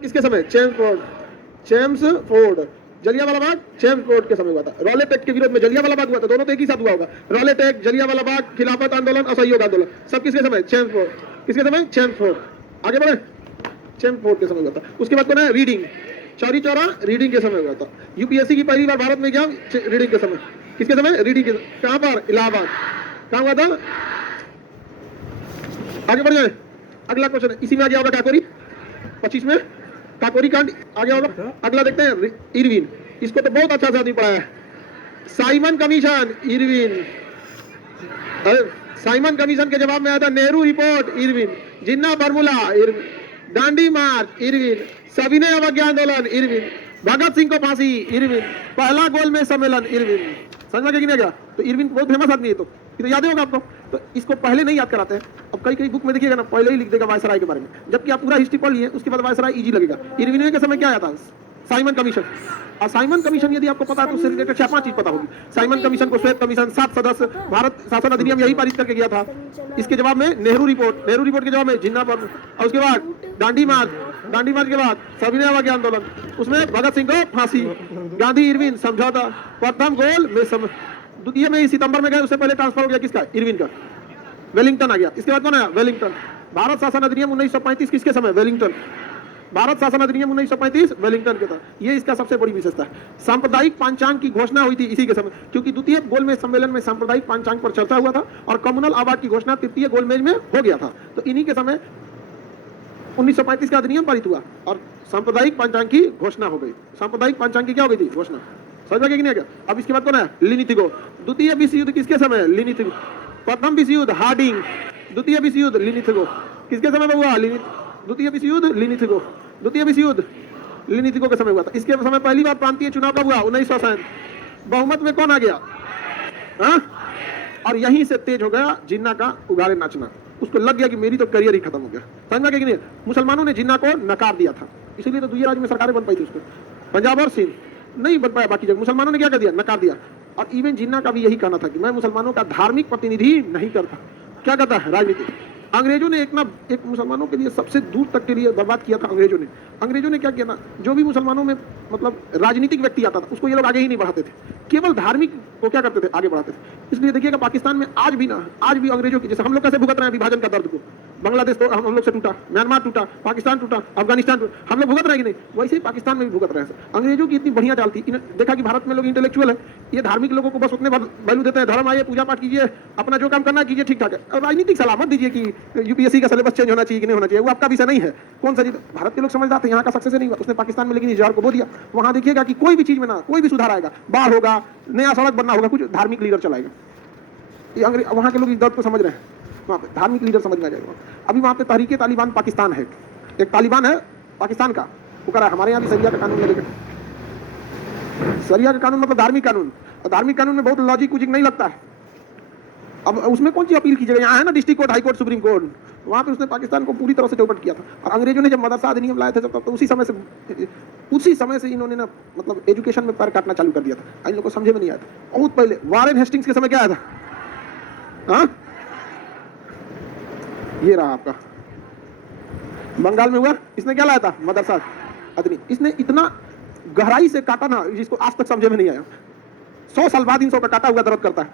किसके समय? Chelmsford. Jallianwala Bagh Chelmsford के समय हुआ था। रॉलेट एक्ट के विरोध में जलियांवाला बाग हुआ था, दोनों तो एक ही साथ हुआ होगा। रॉलेट एक्ट, जलियांवाला बाग, खिलाफत आंदोलन, असहयोग आंदोलन, सब किसके समय? चेम्सफोर्ड। किसके समय? चेम्सफोर्ड। आगे बढ़े, चेम्सफोर्ड के समय हुआ था। उसके बाद कौन है? रीडिंग, चौरी चौरा रीडिंग के समय हुआ था। यूपीएससी की पहली बार भारत में एग्जाम रीडिंग के समय। किसके समय? रीडिंग के। कहां पर? इलाहाबाद। कहां हुआ था? आगे बढ़ जाए, अगला क्वेश्चन है, इसी में आ गया होगा काकोरी 25 में, काकोरी कांड आ गया होगा। अगला देखते हैं, इरविन। इसको तो बहुत अच्छा से आदमी पढ़ा है। Simon commission, Irwin. Simon commission के जवाब में आया था नेहरू रिपोर्ट, इरविन। जिन्ना फार्मूला, इरविन। दांडी मार्च, इरविन। सविनय अवज्ञा आंदोलन, इरविन। भगत सिंह को फांसी, इरविन। पहला गोलमेज सम्मेलन, इरविन। समझ में क्या गया? तो इरविन बहुत फेमस आदमी है, तो याद होगा आपको। तो इसको पहले नहीं याद कराते हैं। अब कई बुक में देखिएगा ना, पहले ही लिख देगा वायसराय के बारे में, जबकि आप पूरा हिस्ट्री पढ़ लिए, उसके बाद वायसराय इजी लगेगा। इरविन के समय क्या आया था? Simon commission. और साइमन कमीशन यदि आपको पता है तो उससे रिलेटेड 4-5 चीज पता होगी। साइमन कमीशन को श्वेत कमीशन, 7 सदस्य भारत शासन अधिनियम यही पारित करके गया था। इसके जवाब में नेहरू रिपोर्ट, नेहरू रिपोर्ट के जवाब में जिन्ना पर, और उसके बाद दांडी मार्च, दांडी मार्च के बाद सविनय अवज्ञा आंदोलन, उसमें भगत सिंह को फांसी, गांधी इरविन समझौता, प्रथम गोल में द्वितीय में सितंबर में गए, उससे पहले ट्रांसफर हो गया किसका? इरविन का। वेलिंगटन आ गया। इसके बाद कौन आया? वेलिंगटन। भारत शासन अधिनियम 1935 किसके समय? वेलिंगटन। भारत शासन अधिनियम 1935 वेलिंगटन के था। ये इसका सबसे बड़ी विशेषता है। सांप्रदायिक पांचांग की घोषणा हुई थी इसी के समय, क्योंकि द्वितीय गोलमेज सम्मेलन में सांप्रदायिक पांचांग पर चर्चा हुआ था और कम्युनल अवार्ड की घोषणा तृतीय गोलमेज में हो गया था। तो इन्हीं के समय 1935 का अधिनियम पारित हुआ और सांप्रदायिक पांचांग की घोषणा हो गई। सांप्रदायिक पांचांग की क्या हो गई थी? घोषणा। समझ में नहीं आ गया? अब इसके बाद कौन है? लिनिथिगो। द्वितीय विश्व युद्ध किसके समय? लिनिथिगो। प्रथम विश्व युद्ध हार्डिंग, द्वितीय विश्व युद्ध लिनिथिगो। किसके समय हुआ? द्वितीय विश्व युद्ध लिनिथिगो। द्वितीय विश्व युद्ध लिनिथिगो के समय हुआ था। इसके समय पहली बार प्रांतीय चुनाव कब हुआ? 1967। बहुमत में कौन आ गया? हाँ? और यहीं से तेज हो गया जिन्ना का उगारे नाचना। उसको लग गया कि मेरी तो करियर ही खत्म हो गया। समझ में कि नहीं? मुसलमानों ने जिन्ना को नकार दिया था, इसीलिए तो दुनिया राज्य में सरकारें बन पाई थी उसको। पंजाब और सिंध नहीं बन पाया, बाकी जगह मुसलमानों ने क्या कर दिया? नकार दिया। और इवन जिन्ना का भी यही कहना था कि मैं मुसलमानों का धार्मिक प्रतिनिधि नहीं करता। क्या करता है? राजनीति। अंग्रेजों ने एक मुसलमानों के लिए सबसे दूर तक के लिए बर्बाद किया था। अंग्रेजों ने क्या किया ना, जो भी मुसलमानों में मतलब राजनीतिक व्यक्ति आता था उसको ये लोग आगे ही नहीं बढ़ाते थे, केवल धार्मिक को क्या करते थे? आगे बढ़ाते थे। इसलिए देखिएगा पाकिस्तान में आज भी अंग्रेजों की, जैसे हम लोग कैसे भुगत रहे हैं विभाजन का दर्द को, बांग्लादेश तो हम लोग से टूटा, म्यांमार टूटा, पाकिस्तान टूटा, अफगानिस्तान टूटा, हम लोग भुगत रहे कि नहीं? वैसे ही पाकिस्तान में भी भुगत रहे हैं। अंग्रेजों की इतनी बढ़िया चाल थी, देखा कि भारत में लोग इंटेलेक्चुअल है, ये धार्मिक लोगों को बस उतने वैल्यू देते हैं, धर्म आइए, पूजा पाठ कीजिए, अपना जो काम करना कीजिए, ठीक ठाक है। और राजनीतिक सलाह मत दीजिए कि यूपीएससी का सिलेबस चेंज होना चाहिए कि नहीं होना चाहिए, वो आपका विषय नहीं है। कौन सा चीज भारत के लोग समझदार थे, यहाँ का सक्सेस नहीं हुआ, उसने पाकिस्तान में लेकिन इजहार को बो दिया। वहां देखिएगा कि कोई भी चीज में ना कोई भी सुधार आएगा, बाढ़ होगा, नया सड़क बनना होगा, कुछ धार्मिक लीडर चलाएगा। वहां के लोग इस दर्द को समझ रहे हैं, वहां पे धार्मिक लीडर समझ में आ जाएगा। अभी वहां पे तहरीके तालिबान पाकिस्तान है, एक तालिबान है पाकिस्तान का, वो कह रहा है हमारे यहाँ भी शरिया का कानून लगेगा। शरिया का कानून मतलब धार्मिक कानून, और धार्मिक कानून में बहुत लॉजिक कुछ नहीं लगता है। अब उसमें कौन सी अपील कीजिएगा? यहाँ है ना district court, high court, supreme court, वहां पे उसने पाकिस्तान को पूरी तरह से चौपट किया था। और अंग्रेजों ने जब मदरसा अधिनियम लाए थे तो उसी समय से इन्होंने ना मतलब एजुकेशन में पैर काटना चालू कर दिया था। इन लोगों को समझे में नहीं आया था। बहुत पहले वारेन हेस्टिंग्स के समय क्या आया था? हाँ, ये रहा आपका बंगाल में हुआ, इसने क्या लाया था? मदरसा अधिनियम। इसने इतना गहराई से काटा ना जिसको आज तक समझे में नहीं आया। 100 साल बाद इन सब का काटा हुआ दर्द करता है।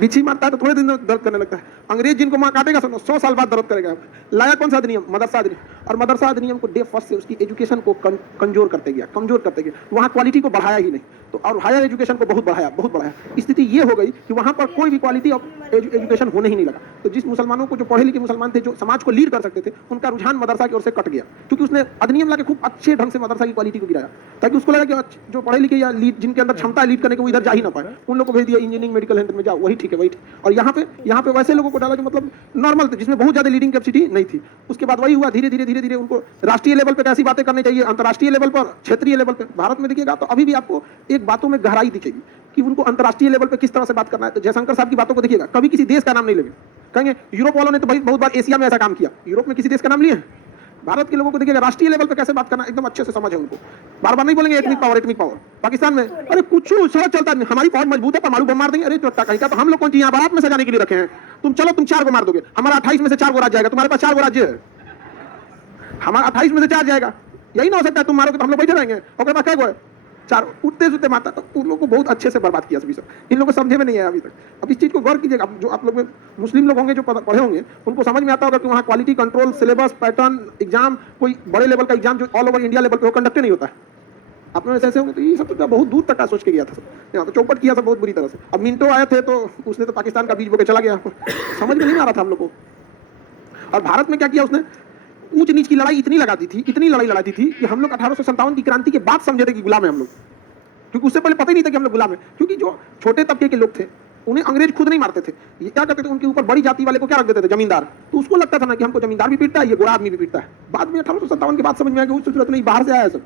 बिच्छी मारता है तो थोड़े दिन दर्द करने लगता है। अंग्रेज जिनको मां काटेगा 100 साल बाद दर्द करेगा। लाया कौन सा अधिनियम? मदरसा अधिनियम। और मदरसा अधिनियम को डे फर्स्ट से उसकी एजुकेशन को कमजोर करते गया। वहां क्वालिटी को बढ़ाया ही नहीं, तो और हायर एजुकेशन को बहुत बढ़ाया। स्थिति ये हो गई कि वहां पर कोई भी क्वालिटी ऑफ एजुकेशन होने ही नहीं लगा। तो जिस मुसलमानों को, जो पढ़े लिखे मुसलमान थे, जो समाज को लीड कर सकते थे, उनका रुझान मदरसा की ओर से कट गया, क्योंकि उसने अधिनियम लाके खूब अच्छे ढंग से मदरसा की क्वालिटी को गिराया, ताकि उसको लगा कि जो पढ़े लिखे या लीड, जिनके अंदर क्षमता है लीड करने के, वो इधर जा ही ना पाए, उन लोगों को भेज दिया इंजीनियरिंग मेडिकल हेल्थ में, जाओ वही ठीक है, वही ठीक। और यहाँ पे वैसे लोगों को डाला जो मतलब नॉर्मल थे, जिसमें बहुत ज्यादा लीडिंग कैपेसिटी नहीं थी। उसके बाद वही हुआ, धीरे धीरे उनको राष्ट्रीय लेवल पे कैसी बातें करनी चाहिए, अंतर्राष्ट्रीय लेवल पर, क्षेत्रीय लेवल पे। भारत में देखिएगा तो अभी भी आपको एक बातों में गहराई दिखेगी कि उनको अंतर्राष्ट्रीय लेवल पे किस तरह से बात करना है। तो जयशंकर साहब की बातों को देखिएगा, कभी किसी देश का नाम नहीं लेंगे। कहेंगे यूरोप वालों ने तो भाई बहुत बार एशिया में ऐसा काम किया, यूरोप में किसी देश का नाम लिया। भारत के लोगों को देखिएगा राष्ट्रीय लेवल पे कैसे बात करना एकदम अच्छे से समझ है उनको। बार बार नहीं बोलेंगे एटमिक पावर। पाकिस्तान में अरे कुछ सड़क चलता नहीं, हमारी फौज मजबूत है, परमाणु बम मार देंगे। अरे चोट्टा कहीं का, तो हम लोग कौन चीज यहाँ बारात में सजाने के लिए रखे हैं? तुम चलो, तुम 4 को मार दोगे, हमारा 28 में से 4 को राज्य जाएगा, तुम्हारे पास 4 को राज्य है। हमारा 28 में से 4 जाएगा, यही ना हो सकता है। तुम मारोगे तो हम लोग बैठे रहेंगे, और क्या गो है 4 उठते सुनते मारता। तो उन लोगों को बहुत अच्छे से बर्बाद किया सभी सब, इन लोगों को समझे में नहीं है अभी तक। अब इस चीज़ को गौर कीजिएगा, जो आप लोग में मुस्लिम लोग होंगे जो पढ़े होंगे उनको समझ में आता होगा कि वहाँ quality control, syllabus, pattern, exam, कोई बड़े लेवल का एग्जाम जो ऑल ओवर इंडिया लेवल पे वो कंडक्ट नहीं होता है। आप लोग ऐसे होंगे तो ये सब तो बहुत दूर तक का सोच के गया था, यहाँ तो चौपट किया था बहुत बुरी तरह से। अब मिंटो आए थे तो उसने तो पाकिस्तान का बीज बो के चला गया, समझ में नहीं आ रहा था हम लोग को। और भारत में क्या किया उसने, ऊंच नीच की लड़ाई इतनी लगा दी थी, इतनी लड़ाई लड़ाती थी कि हम लोग 1857 की क्रांति के बाद समझे थे कि गुलाम है हम लोग, क्योंकि उससे पहले पता ही नहीं था कि हम लोग गुलाम है। क्योंकि जो छोटे तबके के लोग थे उन्हें अंग्रेज खुद नहीं मारते थे, ये क्या करते थे, उनके ऊपर बड़ी जाति वाले को क्या रख देते थे, जमींदार। तो उसको लगता था ना कि हमको जमींदार भी पीटता है, ये गोरा आदमी भी पीटता है। बाद में 1857 के बाद समझ में आया कि उस सूरत नहीं, बाहर से आया है सब,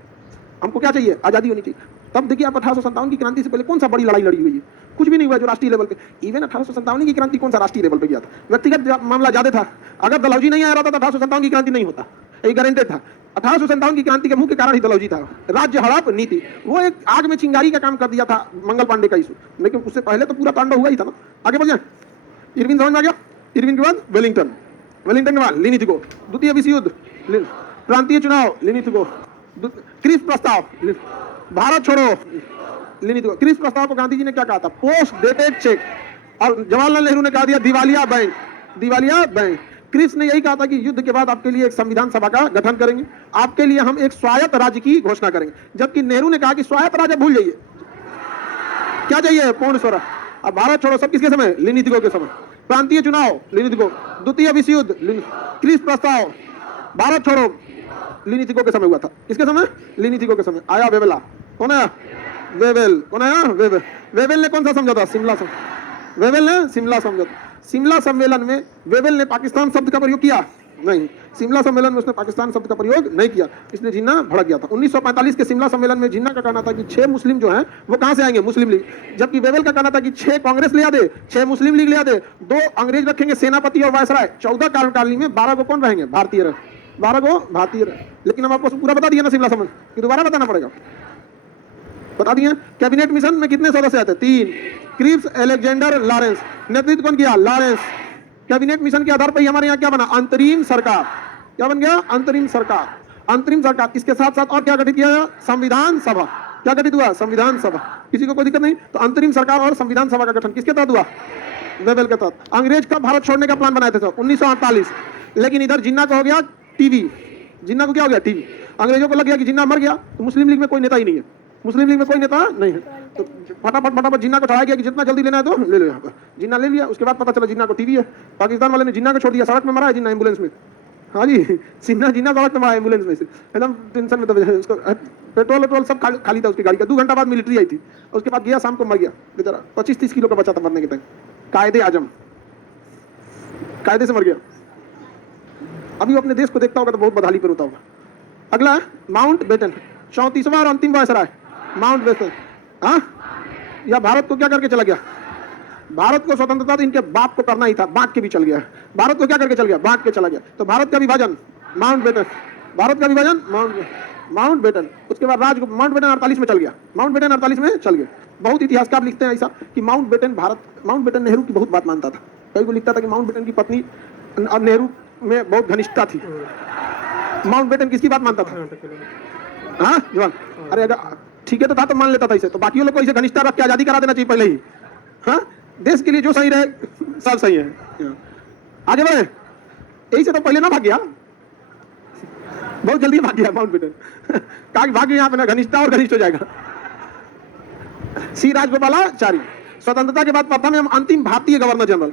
हमको क्या चाहिए, आज़ादी होनी चाहिए। तब देखिए आप 1857 की क्रांति से पहले कौन सा बड़ी लड़ाई लड़ी हुई है, कुछ भी नहीं हुआ जो राष्ट्रीय लेवल पे। इवन 1857 की क्रांति कौन सा राष्ट्रीय लेवल पे गया था, व्यक्तिगत मामला ज्यादा था। अगर दलौजी नहीं आ रहा था तो 1857 की क्रांति नहीं होता, ये गारंटेड था। 1857 की क्रांति के मुख्य कारण ही दलौजी था, राज्य हड़प नीति। वो एक आग में चिंगारी का काम कर दिया था मंगल पांडे का इशू, लेकिन उससे पहले तो पूरा तांडव हुआ ही था ना। आगे बढ़ जाए, इरविन समझ में आ गया। इरविन के बाद वेलिंगटन, वेलिंगटन के बाद लिनी थिगो, द्वितीय विश्व युद्ध, प्रांतीय चुनाव लिनी थिगो, क्रिस प्रस्ताव, भारत छोड़ो लिनी थिगो। क्रिस प्रस्ताव को गांधी जी ने क्या कहा था, पोस्ट डेटेड चेक, और जवाहरलाल नेहरू ने कहा दिया दिवालिया बैंक, दिवालिया बैंक। क्रिस ने यही कहा था कि युद्ध के बाद आपके लिए एक संविधान सभा का गठन करेंगे, आपके लिए हम एक स्वायत्त राज्य की घोषणा करेंगे। जबकि नेहरू ने कहा कि स्वायत्त राज्य भूल जाइए, क्या चाहिए, पूर्ण स्वराज। अब भारत छोड़ो सब किसके समय, लिनी थिगो के समय। प्रांतीय चुनाव लिनी थिगो, द्वितीय विश्व युद्ध क्रिस प्रस्ताव, भारत छोड़ो लिनी थिगो के समय हुआ था। किसके समय, लिनी थिगो के समय। आया वेवेला, कौन आया, वेवेल, कौन आया, वेवेल। वेवेल ने कौन सा समझौता, शिमला समझौता, वेवेल ने शिमला समझौता। शिमला सम्मेलन में वेवेल ने पाकिस्तान शब्द का प्रयोग किया नहीं, शिमला सम्मेलन में उसने पाकिस्तान शब्द का प्रयोग नहीं किया, इसलिए जिन्ना भड़क गया था। 1945 के शिमला सम्मेलन में जिन्ना का कहना था कि 6 मुस्लिम जो हैं वो कहां से आएंगे, मुस्लिम लीग। जबकि वेवेल का कहना था कि 6 कांग्रेस ले आ दे, 6 मुस्लिम लीग ले आ दे, 2 अंग्रेज रखेंगे सेनापति और वायसराय, 14 कार्यकारिणी में 12 को कौन रहेंगे, भारतीय रहे, 12 को भारतीय रहे। लेकिन हम आपको पूरा बता दिया ना शिमला सम्मेलन, कि दोबारा बताना पड़ेगा, बता दिए। कैबिनेट मिशन में कितने सदस्य आते, 3। क्रिप्स अलेक्जेंडर लॉरेंस, नेतृत्व कौन किया, लॉरेंस। कैबिनेट मिशन के आधार पर ही हमारे यहाँ क्या बना, अंतरिम सरकार। क्या बन गया, अंतरिम सरकार, अंतरिम सरकार। इसके साथ साथ और क्या गठित किया गया, संविधान सभा। क्या गठित हुआ, संविधान सभा। किसी को कोई दिक्कत नहीं, तो अंतरिम सरकार और संविधान सभा का गठन किसके तहत हुआ, वेवेल के तहत। अंग्रेज कब भारत छोड़ने का प्लान बनाए थे, 1948। लेकिन इधर जिन्ना का हो गया टीवी, जिन्ना को क्या हो गया, टीवी। अंग्रेजों को लग गया कि जिन्ना मर गया तो मुस्लिम लीग में कोई नेता ही नहीं है, मुस्लिम लीग में कोई नेता नहीं है, तो फटाफट जिन्ना को चढ़ाया गया कि जितना जल्दी लेना है तो ले लो। यहाँ पर जिन्ना ले लिया, उसके बाद पता चला जिन्ना को टीवी है। पाकिस्तान वाले ने जिन्ना को छोड़ दिया, सड़क में मरा है जिन्ना, एम्बुलेंस में। हाँ जी, जिन्ना सड़क में मरा एम्बुलेंस में से, एकदम टेंशन में। तो उसको पेट्रोल सब खाली था उसकी गाड़ी का। 2 घंटा बाद मिलिट्री आई थी, उसके बाद गया, शाम को मर गया बेचारा। 25-30 किलो का बचा था मरने के टाइम। कायदे आजम, कायदे से मर गया। अभी वो अपने देश को देखता होगा तो बहुत बदहाली पर होता होगा। अगला है माउंट बेटन, 34वां और अंतिम वायसराय माउंट बेटन। हाँ, या भारत को क्या करके चला गया, भारत को स्वतंत्रता तो इनके बाप को करना ही था, बांट के भी चल गया। भारत को क्या करके चल गया, बांट के चला गया। तो भारत का विभाजन माउंट बेटन, भारत का विभाजन माउंट बेटन। उसके बाद माउंट बेटन 48 में चल गया, माउंट बेटन 48 में चल गया। बहुत इतिहासकार लिखते हैं ऐसा कि माउंट बेटन नेहरू की बहुत बात मानता था। कई को लिखता था कि माउंट बेटन की पत्नी और नेहरू में बहुत घनिष्ठता थी। माउंट बेटन किसकी बात मानता था, हाँ जवान, अरे अगर ठीक है तो था तो मान लेता था इसे, तो बाकी लोग को इसे घनिष्ठता रख के आजादी करा देना चाहिए पहले ही। हाँ, देश के लिए जो सही रहे सब सही है। आगे बढ़े, यही से तो पहले ना भाग गया, बहुत जल्दी भाग गया माउंट बेटन। कहा भाग गया यहाँ पे ना, घनिष्ठता और घनिष्ठ हो जाएगा। सी राजगोपालाचारी, स्वतंत्रता के बाद प्रथम अंतिम भारतीय गवर्नर जनरल।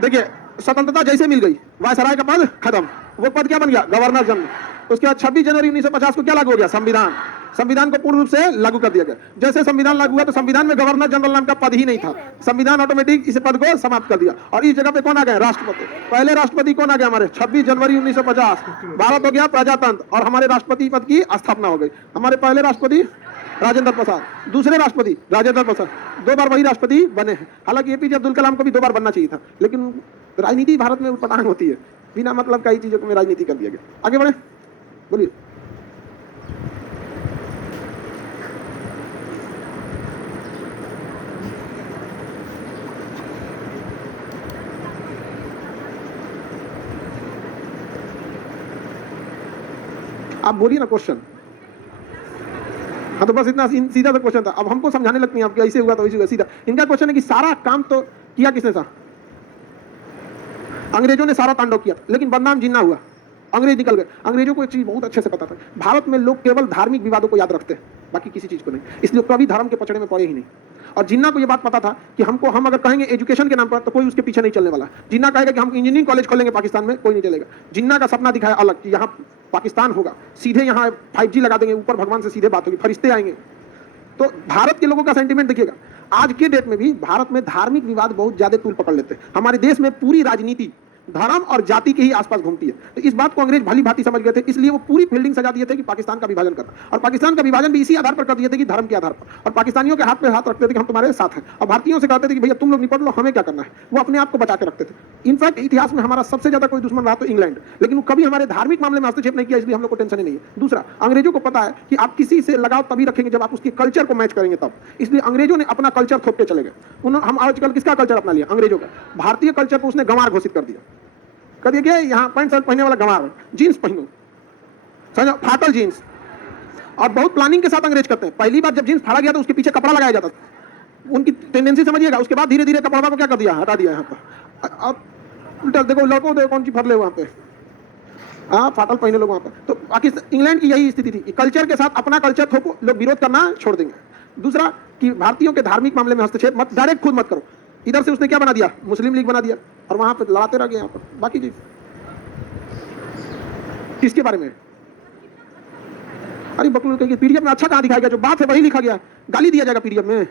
देखिए स्वतंत्रता जैसे मिल गई, वायसराय का पद खत्म, वो पद क्या बन गया, गवर्नर जनरल। उसके बाद 26 जनवरी 1950 को क्या लागू हो गया, संविधान। संविधान को पूर्ण रूप से लागू कर दिया गया। जैसे संविधान लागू हुआ तो संविधान में गवर्नर जनरल नाम का पद ही नहीं था, संविधान ऑटोमेटिक इस पद को समाप्त कर दिया। और इस जगह पे कौन आ गया, राष्ट्रपति। पहले राष्ट्रपति कौन आ गया हमारे, 26 जनवरी 1950। भारत हो गया प्रजातंत्र और हमारे राष्ट्रपति पद की स्थापना हो गई। हमारे पहले राष्ट्रपति राजेंद्र प्रसाद, दूसरे राष्ट्रपति राजेंद्र प्रसाद, 2 बार वही राष्ट्रपति बने हैं। हालांकि एपीजे अब्दुल कलाम को भी 2 बार बनना चाहिए था, लेकिन राजनीति भारत में उटपटांग होती है, बिना मतलब कई चीजों को राजनीति कर दिया गया। आगे बढ़े, बोलिए। आप बोलिए ना क्वेश्चन। हाँ तो बस इतना सीधा सा क्वेश्चन था। अब हमको समझाने लगती हैं आप कि ऐसे हुआ तो ऐसे हुआ। सीधा इनका क्वेश्चन है कि सारा काम तो किया किसने था? अंग्रेजों ने सारा तांडव किया, लेकिन बदनाम जिन्ना हुआ, अंग्रेज निकल गए। अंग्रेजों को एक चीज बहुत अच्छे से पता था, भारत में लोग केवल धार्मिक विवादों को याद रखते हैं, बाकी किसी चीज को नहीं, इसलिए कभी धर्म के पचड़े में पड़े ही नहीं। और जिन्ना को यह बात पता था कि हम अगर कहेंगे एजुकेशन के नाम पर तो कोई उसके पीछे नहीं चलने वाला। जिन्ना कहेगा कि हम इंजीनियरिंग कॉलेज खोलेंगे पाकिस्तान में, कोई नहीं चलेगा। जिन्ना का सपना दिखाया अलग कि यहाँ पाकिस्तान होगा, सीधे यहाँ 5G लगा देंगे, ऊपर भगवान से सीधे बात होगी, फरिश्ते आएंगे। तो भारत के लोगों का सेंटीमेंट देखिएगा, आज के डेट में भी भारत में धार्मिक विवाद बहुत ज्यादा तूल पकड़ लेते हैं। हमारे देश में पूरी राजनीति धर्म और जाति के ही आसपास घूमती है। तो इस बात को अंग्रेज भली भांति समझ गए थे, इसलिए वो पूरी फील्डिंग सजा दिए थे कि पाकिस्तान का विभाजन करना। और पाकिस्तान का विभाजन भी इसी आधार पर कर दिए थे कि धर्म के आधार पर। और पाकिस्तानियों के हाथ पे हाथ रखते थे कि हम तुम्हारे साथ हैं, और भारतीयों से कहते थे कि भैया तुम लोग निपट लो, हमें क्या करना है। वो अपने आप को बचा के रखते थे। इनफैक्ट इतिहास में हमारा सबसे ज्यादा कोई दुश्मन रहा तो इंग्लैंड, लेकिन वो कभी हमारे धार्मिक मामले में हस्तक्षेप नहीं किया, इसलिए हम लोग को टेंशन ही नहीं है। दूसरा, अंग्रेजों को पता है कि आप किसी से लगाव तभी रखेंगे जब आप उसके कल्चर को मैच करेंगे तब, इसलिए अंग्रेजों ने अपना कल्चर थोप के चले गए। उन्होंने हम आजकल किसका कल्चर अपना लिया? अंग्रेजों का। भारतीय कल्चर को उसने गंवार घोषित कर दिया। कर दिया क्या? यहाँ पैंट शर्ट पहनने वाला गंवार, जीन्स पहनो, समझो, फाटल जीन्स। और बहुत प्लानिंग के साथ अंग्रेज करते हैं। पहली बार जब जीन्स फाड़ा गया तो उसके पीछे कपड़ा लगाया जाता था, उनकी टेंडेंसी समझिएगा। उसके बाद धीरे धीरे कपड़ा को क्या कर दिया? हटा दिया यहाँ पर। और उल्टा देखो, लड़कों देखो कौन सी फरले वहाँ पे, हाँ फाटल पहने लोग वहाँ पर। तो पाकिस्तान इंग्लैंड की यही स्थिति थी, कल्चर के साथ अपना कल्चर थोपो, लोग विरोध करना छोड़ देंगे। दूसरा कि भारतीयों के धार्मिक मामले में हस्तक्षेप मत, डायरेक्ट खुद मत करो। इधर से उसने क्या बना दिया? मुस्लिम लीग बना दिया, और वहां पे लड़ाते रह गए। यहाँ पर बाकी चीज किसके बारे में? अरे बकलू कहिए पीडीएफ में अच्छा कहां दिखाया गया? जो बात है वही लिखा गया, गाली दिया जाएगा पीडीएफ में।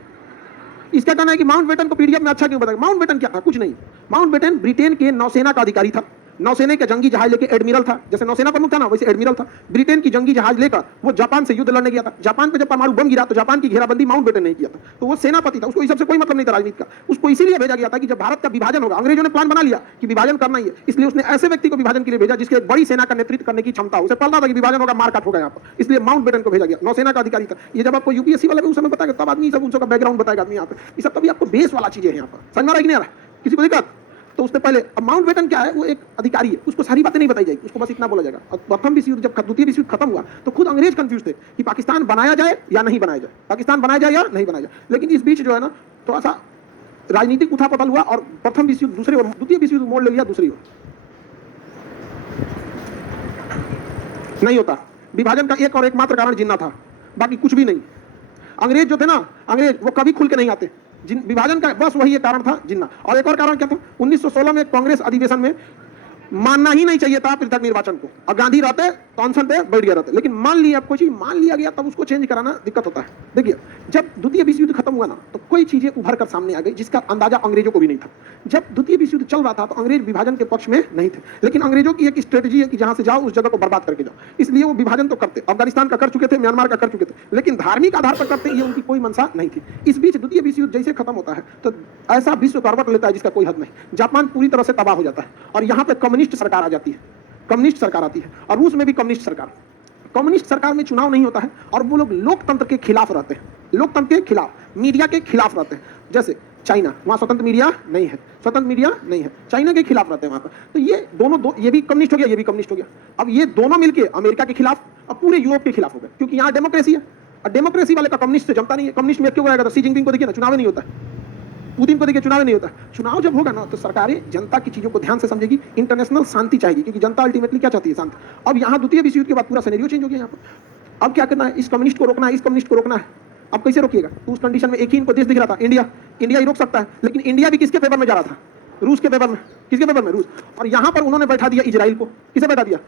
इसका कहना है कि माउंट बेटन को पीडीएफ में अच्छा क्यों बताया? माउंट बेटन क्या था? कुछ नहीं। माउंट बेटन ब्रिटेन के नौसेना का अधिकारी था, नौसेना के जंगी जहाज लेके एडमिरल था, जैसे नौसेना प्रमुख था ना वैसे एडमिरल था। ब्रिटेन की जंगी जहाज लेकर वो जापान से युद्ध लड़ने गया था। जापान पे जब परमाणु बम गिरा तो जापान की घेराबंदी माउंट बेटन नहीं किया था, तो वो सेनापति था, उसको इस सबसे कोई मतलब नहीं था राजनीति का। उसको इसीलिए भेजा गया था कि जब भारत का विभाजन होगा, अंग्रेजों ने प्लान बना लिया कि विभाजन करना ही है, इसलिए उसने ऐसे व्यक्ति को विभाजन के लिए भेजा जिसके एक बड़ी सेना का नेतृत्व करने की क्षमता हो। उसे पता था कि विभाजन होगा, मारकाट होगा यहाँ पर, इसलिए माउंट बेटन को भेजा गया। नौसेना का अधिकारी था। ये जब आपको यूपीएससी वाले उस समय बताएगा तब आदमी सब उनका बैकग्राउंड बताएगा आदमी यहाँ पे। ये सब तभी आपको बेस वाला चीजें यहाँ पर समझ में आ रहा है कि नहीं आ रहा है? किसी को दिक्कत? तो उसने पहले, अब माउंट बेटन क्या है? वो एक अधिकारी है, उसको सारी बातें नहीं बताई जाएगी, उसको बस इतना बोला जाएगा। और प्रथम विश्व युद्ध जब द्वितीय विश्व युद्ध खत्म हुआ तो खुद अंग्रेज कंफ्यूज थे कि पाकिस्तान बनाया जाए या नहीं बनाया जाए, पाकिस्तान बनाया जाए या नहीं बनाया जाए। लेकिन इस बीच जो है ना थोड़ा सा राजनीतिक उथापतल हुआ और प्रथम विश्व युद्ध दूसरे और द्वितीय विश्व युद्ध मोड़ ले लिया दूसरी ओर। नहीं होता। विभाजन का एक और एकमात्र कारण जिन्ना था, बाकी कुछ भी नहीं। अंग्रेज जो थे ना, अंग्रेज वो कभी खुल के नहीं आते। विभाजन का बस वही एक कारण था, जिन्ना। और एक और कारण क्या था? 1916 में कांग्रेस अधिवेशन में मानना ही नहीं चाहिए था पृथक निर्वाचन को, और गांधी रहते तो अनशन पे बैठ गया रहते, लेकिन मान लिया। अब कोई चीज मान लिया गया तब उसको चेंज कराना दिक्कत होता है। देखिए जब द्वितीय विश्व युद्ध खत्म हुआ ना तो कोई चीजें उभर कर सामने आ गई जिसका अंदाजा अंग्रेजों को भी नहीं था। जब द्वितीय विश्व युद्ध चल रहा था तो अंग्रेज विभाजन के पक्ष में नहीं थे, लेकिन अंग्रेजों की एक स्ट्रेटेजी है कि जहां से जाओ उस जगह को बर्बाद करके जाओ, इसलिए वो विभाजन तो करते। अफगानिस्तान का कर चुके थे, म्यांमार का कर चुके थे, लेकिन धार्मिक आधार पर करते, ये उनकी कोई मंशा नहीं थी। इस बीच द्वितीय विश्व युद्ध जैसे खत्म होता है तो ऐसा विश्व करवट लेता है जिसका कोई हद नहीं। जापान पूरी तरह से तबाह हो जाता है और यहाँ पे कम्युनिस्ट सरकार आ जाती है, कम्युनिस्ट सरकार आती है। और रूस में भी कम्युनिस्ट सरकार। कम्युनिस्ट सरकार में चुनाव नहीं होता है और वो लोग लोकतंत्र के खिलाफ रहते हैं, लोकतंत्र के खिलाफ, मीडिया के खिलाफ रहते हैं। जैसे चाइना, वहां स्वतंत्र मीडिया नहीं है, स्वतंत्र मीडिया नहीं है, चाइना के खिलाफ रहते हैं वहां पर। तो ये दोनों ये भी कम्युनिस्ट हो गया, ये भी कम्युनिस्ट हो गया। अब ये दोनों मिलकर अमेरिका के खिलाफ और पूरे यूरोप के खिलाफ हो गए, क्योंकि यहाँ डेमोक्रेसी है और डेमोक्रेसी वाले का कम्युनिस्ट से जमता नहीं है। कम्युनिस्ट में क्यों रहेगा? तो सी जिनपिंग को देखिए ना, चुनाव नहीं होता है, पुतिन को देखिए चुनाव नहीं होता। चुनाव जब होगा ना तो सरकारें जनता की चीजों को ध्यान से समझेगी, इंटरनेशनल शांति चाहिए, क्योंकि जनता अल्टीमेटली क्या चाहती है? शांति। अब यहाँ द्वितीय विश्व युद्ध के बाद पूरा सिनेरियो चेंज हो गया यहाँ पर। अब क्या करना है? इस कम्युनिस्ट को रोकना है, इस कम्युनिस्ट को रोकना है। अब कैसे रोकिएगा? तो उस कंडीशन में एक ही इनको देश दिख रहा था, इंडिया। इंडिया ही रोक सकता है, लेकिन इंडिया भी किसके फेवर में जा रहा था? रूस के फेवर में। किसके फेवर में? रूस। और यहाँ पर उन्होंने बैठा दिया इजराइल को। किसे बैठा दिया?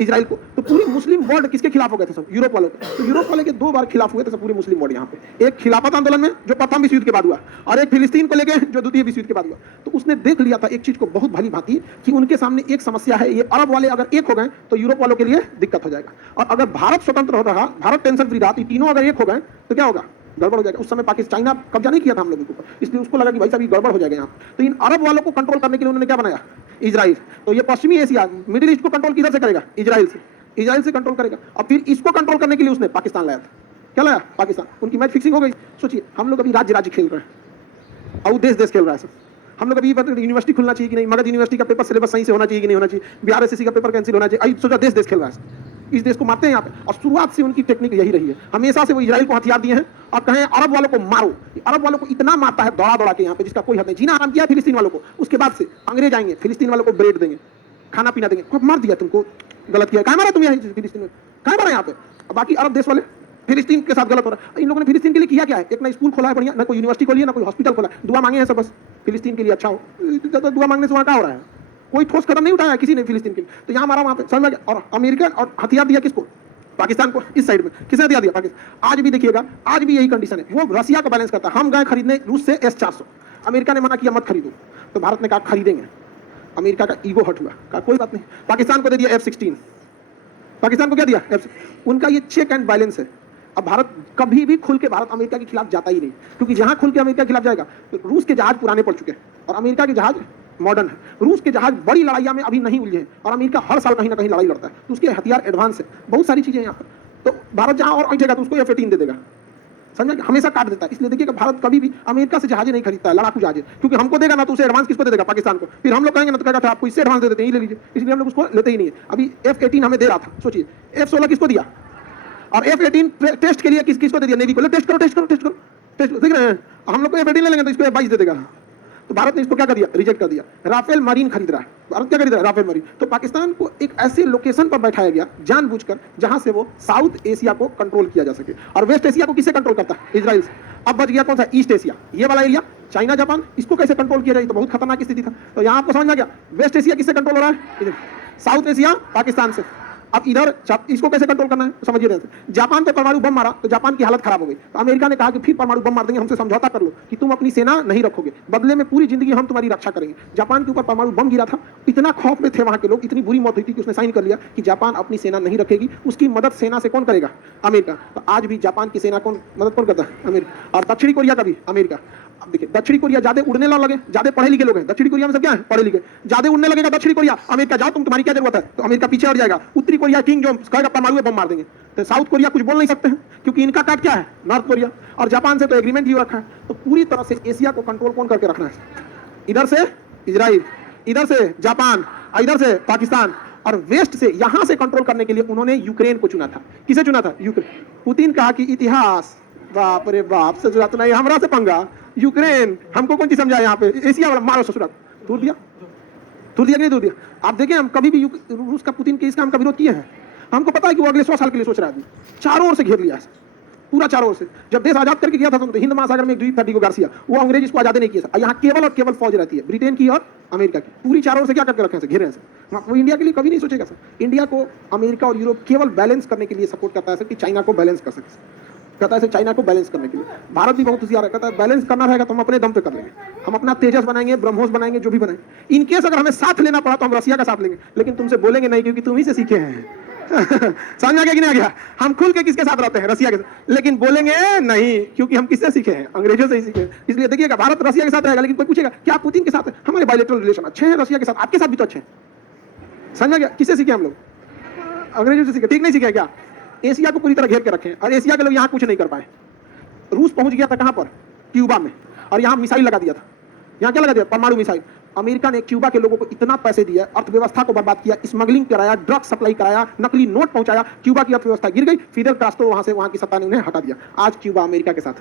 इजराइल को। तो पूरी मुस्लिम वर्ल्ड किसके खिलाफ हो गए थे? सब यूरोप वालों के। तो यूरोप वाले के 2 बार खिलाफ हुए थे सब पूरे मुस्लिम वर्ल्ड यहाँ पे। एक खिलाफत आंदोलन में जो प्रथम विश्व युद्ध के बाद हुआ, और एक फिलिस्तीन को लेके जो द्वितीय विश्व युद्ध के बाद हुआ। तो उसने देख लिया था एक चीज को बहुत भली भांति कि उनके सामने एक समस्या है, ये अरब वाले अगर एक हो गए तो यूरोप वालों के लिए दिक्कत हो जाएगा। और अगर भारत स्वतंत्र हो रहा, भारत टेंशन फ्री रहा, तो तीनों अगर एक हो गए तो क्या होगा? गड़बड़ हो जाएगा। उस समय पाकिस्तान, चाइना कब्जा नहीं किया था हम लोगों के ऊपर, इसलिए उसको लगा कि भाई साहब ये गड़बड़ हो जाएगा यहाँ। तो इन अरब वालों को कंट्रोल करने के लिए उन्होंने क्या बनाया? इजराइल। तो ये पश्चिमी एशिया, मिडिल ईस्ट को कंट्रोल किधर से करेगा? इजराइल से। इजराइल से कंट्रोल करेगा। और फिर इसको कंट्रोल करने के लिए उसने पाकिस्तान लाया था। क्या लाया? पाकिस्तान। उनकी मैच फिक्सिंग हो गई। सोचिए हम लोग अभी राज्य खेल रहे हैं और देश खेल रहा है सब। हम लोग अभी यूनिवर्सिटी खुलना चाहिए कि नहीं, मगध यूनिवर्सिटी का पेपर सिलेबस सही से होना चाहिए कि नहीं होना चाहिए, बिहार एसएससी का पेपर कैंसिल होना चाहिए, सोचा देश खेल रहा है। इस देश को मारते हैं यहाँ पे, और शुरुआत से उनकी टेक्निक यही रही है, हमेशा से वो इजराइल को हथियार दिए हैं और कहें अरब वालों को मारो। अरब वालों को इतना मारता है दौड़ा दौड़ा के यहाँ पे जिसका कोई हद नहीं, जीना आराम किया फिलिस्तीन वालों को, उसके बाद से अंग्रेज आएंगे फिलिस्तीन वालों को ब्रेड देंगे, खाना पीना देंगे, कब मार दिया तुमको, गलत किया, कहाँ मारा तुम यहाँ फिलिस्तीन में, कहाँ मारा यहाँ पे, बाकी अरब देश वाले फिलिस्तीन के साथ गलत हो रहा है। इन लोगों ने फिलिस्तीन के लिए किया क्या है, एक ना स्कूल खोला है बढ़िया, ना कोई यूनिवर्सिटी खोली है, ना कोई हॉस्पिटल खोला है, दुआ मांगे हैं सब बस फिलिस्तीन के लिए अच्छा हो, तो दुआ मांगने से वहाँ क्या हो रहा है, कोई ठोस कदम नहीं उठाया किसी ने फिलिस्तीन के लिए, तो यहाँ मारा वहाँ पे समझ में गया। और अमेरिका और हथियार दिया किसको, पाकिस्तान को, इस साइड में किसने हथियार दिया, पाकिस्तान। आज भी देखिएगा, आज भी यही कंडीशन है, वो रसिया को बैलेंस करता है। हम गए खरीदने रूस से S-400, अमेरिका ने मना किया मत खरीदो, तो भारत ने कहा खरीदेंगे, अमेरिका का ईगो हट हुआ, कहा कोई बात नहीं, पाकिस्तान को दे दिया F-16, पाकिस्तान को क्या दिया, उनका ये चेक एंड बैलेंस है। अब भारत कभी भी खुल के भारत अमेरिका के खिलाफ जाता ही नहीं, क्योंकि जहां खुल के अमेरिका के खिलाफ जाएगा तो रूस के जहाज पुराने पड़ चुके हैं और अमेरिका के जहाज मॉडर्न है। रूस के जहाज बड़ी लड़ाइयां में अभी नहीं उलझे हैं और अमेरिका हर साल कहीं ना कहीं लड़ाई लड़ता है, तो उसके हथियार एडवांस है, बहुत सारी चीजें यहाँ पर। तो भारत जहां और ऐठेगा तो उसको F-18 दे देगा, समझा, हमेशा काट देता है। इसलिए देखिए कि भारत कभी भी अमेरिका से जहाज नहीं खरीदता है, लड़ाकू जहाज, क्योंकि हमको देगा ना तो उसे एडवांस किसको दे देगा, पाकिस्तान को, फिर हम लोग कहेंगे ना तो कहेगा था आपको इससे एडवांस दे देते हैं, ये ले लीजिए, इसलिए हम लोग उसको लेते ही नहीं है। अभी F-18 हमें दे रहा था, सोचिए F-16 किसको दिया, और F-18 टेस्ट के लिए किसको दे दिया, नेवी को, टेस्ट करो देख रहे हैं, हम लोग को F-18 ले लेंगे तो इसको F-22 दे देगा। तो भारत ने इसको क्या कर दिया, रिजेक्ट कर दिया। राफेल मरीन खरीद रहा है भारत, क्या खरीद रहा है, राफेल मरीन। तो पाकिस्तान को एक ऐसे लोकेशन पर बैठाया गया जानबूझकर जहां से वो साउथ एशिया को कंट्रोल किया जा सके, और वेस्ट एशिया को किससे कंट्रोल करता है, इजराइल से। अब बच गया कौन सा, ईस्ट एशिया, ये वाला एरिया, चाइना जापान, इसको कैसे कंट्रोल किया जाए, तो बहुत खतरनाक स्थिति था। तो यहाँ आपको समझ में आ गया, वेस्ट एशिया किससे कंट्रोल हो रहा है, साउथ एशिया पाकिस्तान से। अब इधर इसको कैसे कंट्रोल करना है, समझिए रहे थे। जापान पे परमाणु बम मारा तो जापान की हालत खराब हो गई, तो अमेरिका ने कहा कि फिर परमाणु बम मार देंगे, हमसे समझौता कर लो कि तुम अपनी सेना नहीं रखोगे, बदले में पूरी जिंदगी हम तुम्हारी रक्षा करेंगे। जापान के ऊपर परमाणु बम गिरा था, इतना खौफ में थे वहां के लोग, इतनी बुरी मौत हुई थी कि उसने साइन कर लिया कि जापान अपनी सेना नहीं रखेगी, उसकी मदद सेना से कौन करेगा, अमेरिका। तो आज भी जापान की सेना कौन मदद कौन करता है, अमेरिका। और दक्षिणी कोरिया का भी अमेरिका। अब देखिए दक्षिणी कोरिया ज्यादा उड़ने ना लगे, ज्यादा पढ़े लिखे लोग हैं दक्षिणी कोरिया में, सब क्या है, पढ़े लिखे, ज्यादा उड़ने लगेगा दक्षिणी कोरिया, अमेरिका जाओ तुम्हारी क्या जरूरत है, तो अमेरिका पीछे हट जाएगा। उत्तरी कोरिया किंग जो कहेगा परमाणु बम मार देंगे, तो साउथ कोरिया कुछ बोल नहीं सकते हैं क्योंकि इनका काट क्या है, नॉर्थ कोरिया। और जापान से तो एग्रीमेंट ही रखा है। तो पूरी तरह से एशिया को कंट्रोल कौन करके रखना है, इधर से इजराइल, इधर से जापान, इधर से पाकिस्तान, और वेस्ट से यहां से कंट्रोल करने के लिए उन्होंने यूक्रेन को चुना था। किसे चुना था, यूक्रेन। पुतिन कहा कि इतिहास, बाप रे बाप, से जरूरत नहीं, हमरा से पंगा, यूक्रेन हमको कौन चीज समझा, यहाँ पे एशिया वाला मारो ससुराल, दूर दिया कि नहीं दूर दिया। आप देखें हम कभी भी रूस का पुतिन के इसका हम का विरोध किए हैं, हमको पता है कि वो अगले 100 साल के लिए सोच रहा है, चारों ओर से घेर लिया है, पूरा चारों ओर से। जब देश आजाद करके गया था तो हिंद महासागर में एक द्वीप था डिगो गार्सिया, वो अंग्रेज इसको आजाद नहीं किया था। यहाँ केवल और केवल फौज रहती है, ब्रिटेन की और अमेरिका की, पूरी चारों ओर से क्या करके रखे हैं, घेरे हैं। वो इंडिया के लिए कभी नहीं सोचेगा सर। इंडिया को अमेरिका और यूरोप केवल बैलेंस करने के लिए सपोर्ट करता है सर, कि चाइना को बैलेंस कर सके, कहता है चाइना को बैलेंस करने के लिए। भारत भी बहुत होशियार है, कहता है बैलेंस करना रहेगा तो हम अपने दम पे कर लेंगे, हम अपना तेजस बनाएंगे, ब्रह्मोस बनाएंगे, जो भी बनाएंगे। इनकेस अगर हमें साथ लेना पड़ा तो हम रसिया का साथ लेंगे, लेकिन तुमसे बोलेंगे नहीं क्योंकि तुम ही से सीखे हैं। समझ आ गया कि नहीं आ गया, हम खुल के किसके साथ रहते हैं, रसिया के साथ, लेकिन बोलेंगे नहीं क्योंकि हम किससे सीखे हैं, अंग्रेजों से ही सीखे हैं। इसलिए देखिएगा भारत रसिया के साथ रहेगा, लेकिन कोई पूछेगा क्या पुतिन के साथ है, हमारे बायलैटरल रिलेशन अच्छे हैं रसिया के साथ, आपके साथ भी तो अच्छे हैं। समझ आ गया, किससे सीखे हम लोग, अंग्रेजों से सीखे, ठीक नहीं सीखे क्या। एशिया को पूरी तरह घेर के रखे और एशिया के लोग यहाँ कुछ नहीं कर पाए। रूस पहुंच गया था कहां पर, क्यूबा में, और यहां मिसाइल लगा दिया था। यहां क्या लगा दिया, परमाणु मिसाइल। अमेरिका ने क्यूबा के लोगों को इतना पैसे दिया, अर्थव्यवस्था को बर्बाद किया, स्मगलिंग कराया, ड्रग सप्लाई कराया, नकली नोट पहुंचाया, क्यूबा की अर्थव्यवस्था गिर गई। फिडेल कास्ट्रो वहां की सत्ता ने उन्हें हटा दिया। आज क्यूबा अमेरिका के साथ,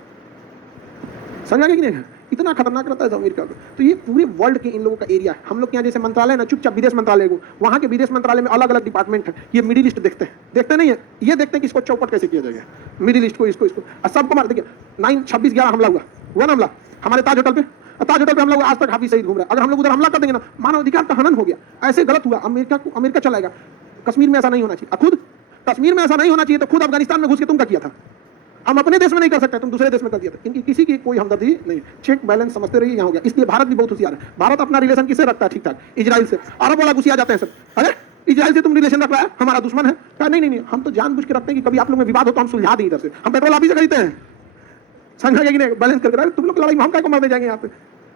समझा कि नहीं, इतना खतरनाक रहता है अमेरिका को। तो ये पूरे वर्ल्ड के इन लोगों का एरिया है। हम लोग के यहाँ जैसे मंत्रालय ना, चुपचाप विदेश मंत्रालय को, वहाँ के विदेश मंत्रालय में अलग अलग डिपार्टमेंट है। ये मिडिल ईस्ट देखते नहीं है, ये देखते हैं कि इसको चौपट कैसे किया जाएगा, मिडिल ईस्ट को, इसको सबको मार। देखिए 9/26/11 हमला हुआ ना, हमला हमारे ताज होटल पे हम लोग आज तक हाफिज सईद घूम रहे हैं। अगर हम लोग उधर हमला कर देंगे ना, मानव अधिकार का हनन हो गया, ऐसे गलत हुआ। अमेरिका चलाएगा, कश्मीर में ऐसा नहीं होना चाहिए। खुद कश्मीर में ऐसा नहीं होना चाहिए तो खुद अफगानिस्तान में घुस के तुम क्या किया था, हम अपने देश में नहीं कर सकते, तुम दूसरे देश में कर दिया था। इनकी किसी की कोई हमदर्दी नहीं, चेक बैलेंस समझते रहिए, यहाँ हो गया। इसलिए भारत भी बहुत होशियार है। भारत अपना रिलेशन किससे रखता है, ठीक ठाक, इजराइल से। अरब वाला घुसिया जाते हैं सब, अरे इजराइल से तुम रिलेशन रख रहा है, हमारा दुश्मन है। कहा नहीं, हम तो जानबूझ के रखते हैं कि कभी आप लोग में विवाद हो तो हम सुलझा दें, इधर से हम पेट्रोल आप ही से खरीदते हैं, समझा कि नहीं, बैलेंस करके। तुम लोग लड़ाई में हम क्या को मारने जाएंगे यहाँ पे,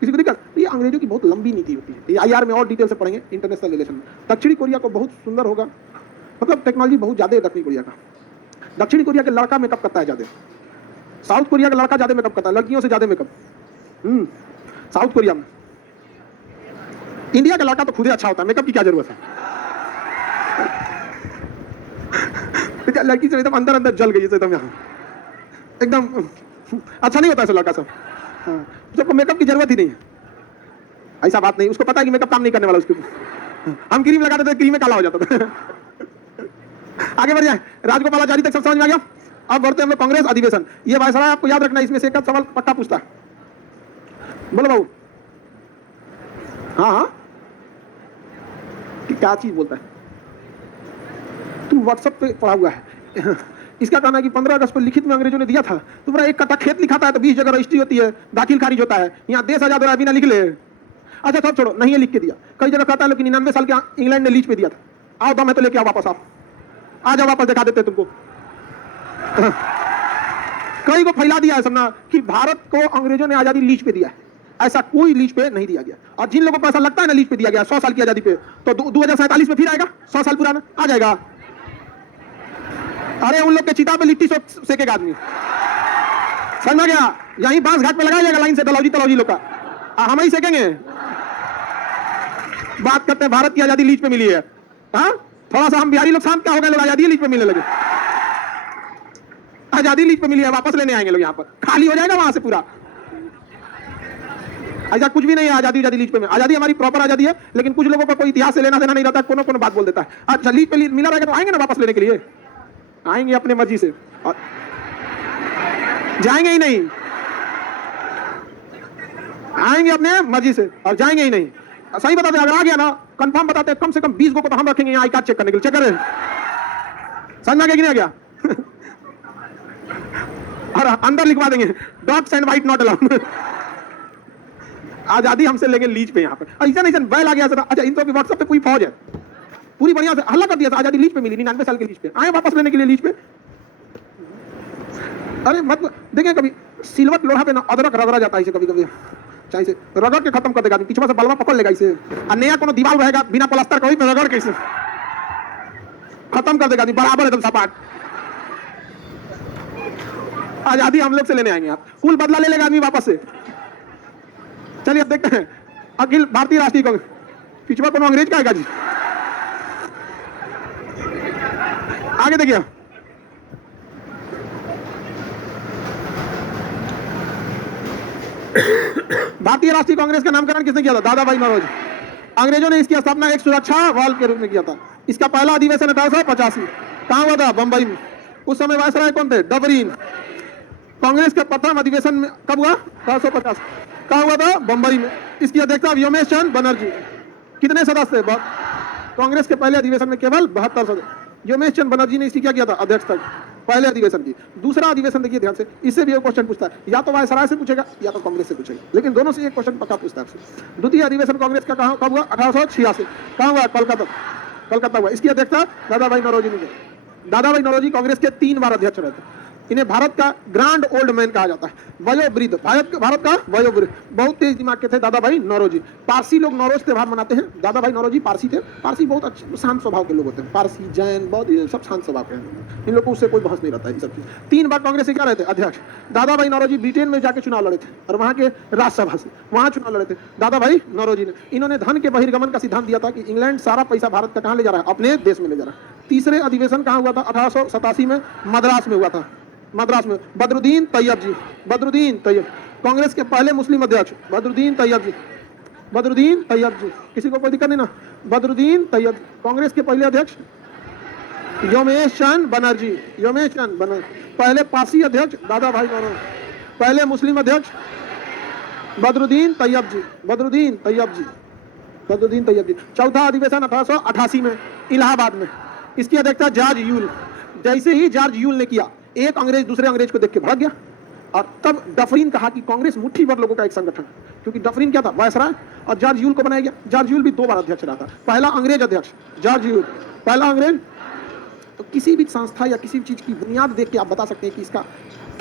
किसी को दिक्कत। ये अंग्रेजों की बहुत लंबी नीति होती है, ये IR में और डिटेल से पढ़ेंगे, इंटरनेशनल रिलेशन में। दक्षिणी कोरिया को बहुत सुंदर होगा, मतलब टेक्नोलॉजी बहुत ज्यादा है दक्षिणी कोरिया का। दक्षिणी कोरिया के लड़का मेकअप करता है ज्यादा, साउथ कोरिया का लड़का ज्यादा मेकअप करता है, लड़कियों से ज्यादा मेकअप साउथ कोरिया में। इंडिया का लड़का तो खुद ही अच्छा होता है, मेकअप की क्या जरूरत है। लड़की से एकदम अंदर अंदर जल गई है एकदम, यहाँ एकदम अच्छा नहीं होता ऐसा लड़का सब। हाँ, सबको मेकअप की जरूरत ही नहीं है, ऐसा बात नहीं, उसको पता है कि मेकअप काम नहीं करने वाला उसके ऊपर। हम क्रीम लगाते थे, क्रीम में काला हो जाता था। आगे बढ़ जाए, राजगोपालाचारी तक सब समझ में आ गया। अब बढ़ते हैं हम लोग कांग्रेस अधिवेशन। ये वायसराय आपको याद रखना, इसमें से एक सवाल पक्का पूछता है। बोलो बाबू। हाँ हाँ, क्या चीज बोलता है तू? व्हाट्सएप पे पढ़ा हुआ है। इसका कहना है कि 15 अगस्त को लिखित में अंग्रेजों ने दिया था, तुम्हारा एक कट्टा खेत लिखा था तो 20 जगह रजिस्ट्री होती है, दाखिल खारिज होता है, यहाँ देश आजाद हो रहा है बिना लिख ले। अच्छा सब छोड़ो, नहीं है लिख के दिया, कई जगह कहता है लेकिन 99 साल के इंग्लैंड ने लीज पे दिया था। आओ दम है तो लेके आओ वापस, आओ आ जाओ वापस, दिखा देते तुमको। कई को फैला दिया है समझना कि भारत को अंग्रेजों ने आजादी लीज पे दिया है, ऐसा कोई लीज पे नहीं दिया गया। और जिन लोगों को ऐसा लगता है ना लीज पे दिया गया 100 साल की आजादी पे, तो 2047 में फिर आएगा 100 साल पुराना आ जाएगा। अरे उन लोग के चिता पे लिट्टी सेकेगा आदमी, समझ गया? यही बांस घाट पे लगाया जाएगा लाइन से, तलौजी लोग का, हम ही सेकेंगे। बात करते हैं भारत की आजादी लीज पे मिली है। हाँ, थोड़ा सा हम बिहारी लोग शांत क्या हो गए, लोग आजादी लीज पे मिलने लगे। आजादी लीज पे मिली है, वापस लेने आएंगे लोग, यहाँ पर खाली हो जाएगा वहां से पूरा। ऐसा कुछ भी नहीं है आजादी लीज पे में। आजादी हमारी प्रॉपर आजादी है, लेकिन कुछ लोगों को कोई इतिहास से लेना देना नहीं रहता, कोनो बात बोल देता है। अच्छा लीज पे मिला रहेगा तो आएंगे ना वापस लेने के लिए, आएंगे अपने मर्जी से और जाएंगे ही नहीं, आएंगे अपने मर्जी से और जाएंगे ही नहीं। सही बताते अगर आ गया ना, कंफर्म बताते कम से कम 20 को तो हम रखेंगे यहाँ आई कार्ड चेक करने के लिए। चेक करें, समझ में आ गया? और अंदर लिखवा देंगे dots and white not allowed. आजादी हमसे लेंगे लीज पे यहाँ पर। ऐसा नहीं बैल आ गया सर। अच्छा इन तो व्हाट्सएप पे पूरी फौज है, पूरी बढ़िया से हल्ला कर दिया था, आजादी लीज पे मिली, 99 साल के लीज पे आए वापस लेने के लिए लीज पे। अरे मत देखिए, कभी सिलवट लोहा पे ना अदरक रगड़ा जाता है इसे, कभी कभी चाहे से रगड़ के खत्म कर देगा, पीछे से बलवा पकड़ लेगा इसे, और नया कोनो दीवार रहेगा बिना प्लास्टर का, वही रगड़ के इसे खत्म कर देगा, बराबर एकदम सपाट। आजादी हम लोग से लेने आएंगे, आप फुल बदला ले लेगा आदमी वापस से। चलिए अब देखते हैं अखिल भारतीय राष्ट्रीय कांग्रेस, पिछवा कोनो अंग्रेज का आएगा जी। आगे देखिए, भारतीय राष्ट्रीय कांग्रेस का नामकरण किसने किया था? दादा भाई नौरोजी। अंग्रेजों ने इसकी स्थापना एक सुरक्षा बल के रूप में किया था। इसका पहला अधिवेशन 1885 कहाँ हुआ था? बंबई में। उस समय वायसराय कौन थे? डबरीन। कांग्रेस का प्रथम अधिवेशन में कब हुआ? 1850। कहाँ हुआ था? बंबई में। इसकी अध्यक्षता व्योमेश चंद्र बनर्जी। कितने सदस्य थे? कांग्रेस के पहले अधिवेशन में केवल 72 सदस्य। व्योमेश चंद्र बनर्जी ने इसकी क्या किया था? अध्यक्षता पहले अधिवेशन की। दूसरा अधिवेशन देखिए ध्यान से, इससे भी एक क्वेश्चन पूछता है, या तो वायसराय से पूछेगा या तो कांग्रेस से पूछेगा, लेकिन दोनों से एक क्वेश्चन पक्का पूछता है आपसे। द्वितीय अधिवेशन कांग्रेस का कब हुआ? 1886। कहाँ हुआ? कलकत्ता हुआ। इसकी अध्यक्षता दादा भाई नौरोजी ने की। दादा भाई नौरोजी कांग्रेस के 3 बार अध्यक्ष रहे थे। इन्हें भारत का ग्रैंड ओल्ड मैन कहा जाता है, वयोवृद्ध, भारत का वयोवृद्ध। बहुत तेज दिमाग के थे दादा भाई नौरोजी। पारसी लोग नौरोज त्योहार मनाते हैं। दादा भाई नौरोजी पारसी थे। पारसी बहुत अच्छे शांत स्वभाव के लोग होते हैं, पारसी, जैन, बौद्ध, सब शांत स्वभाव के हैं। इन लोगों को उससे कोई बहस नहीं रहता है। इन सब चीज 3 बार कांग्रेस से क्या रहे थे? अध्यक्ष। दादा भाई नौरोजी ब्रिटेन में जाके चुनाव लड़े थे और वहां के राज्यसभा से वहां चुनाव लड़े थे दादा भाई नौरोजी ने। इन्होंने धन के बहिर्गमन का सिद्धांत दिया था कि इंग्लैंड सारा पैसा भारत का कहां ले जा रहा है? अपने देश में ले जा रहा है। तीसरे अधिवेशन कहां हुआ था? 1887 में मद्रास में हुआ था। मद्रास में बदरुद्दीन तैयब जी। बदरुद्दीन तैयब कांग्रेस के पहले मुस्लिम अध्यक्ष। बदरुद्दीन तैयब जी। बदरुद्दीन तैयब जी, किसी को कोई दिक्कत नहीं ना? बदरुद्दीन तैयब कांग्रेस के पहले अध्यक्ष। व्योमेश चंद्र बनर्जी। व्योमेश चंद्र बनर्जी पहले पारसी अध्यक्ष। दादा भाई नौरोजी पहले मुस्लिम अध्यक्ष। बदरुद्दीन तैयब जी। बदरुद्दीन तैयब जी। बदरुद्दीन तैयब जी। चौथा अधिवेशन 1888 में इलाहाबाद में। इसकी अध्यक्षता जॉर्ज यूल। जैसे ही जॉर्ज यूल ने किया, एक अंग्रेज दूसरे अंग्रेज को देख के भड़क गया और तब डफरीन कहा कि कांग्रेस मुट्ठी भर लोगों का एक संगठन है, क्योंकि डफरीन क्या था? वायसराय, और जॉर्ज यूल को बनाया गया। जॉर्ज यूल भी 2 बार अध्यक्ष रहा था। पहला अंग्रेज अध्यक्ष जॉर्ज यूल, पहला अंग्रेज। तो किसी भी संस्था या किसी भी चीज की बुनियाद देख के आप बता सकते हैं कि इसका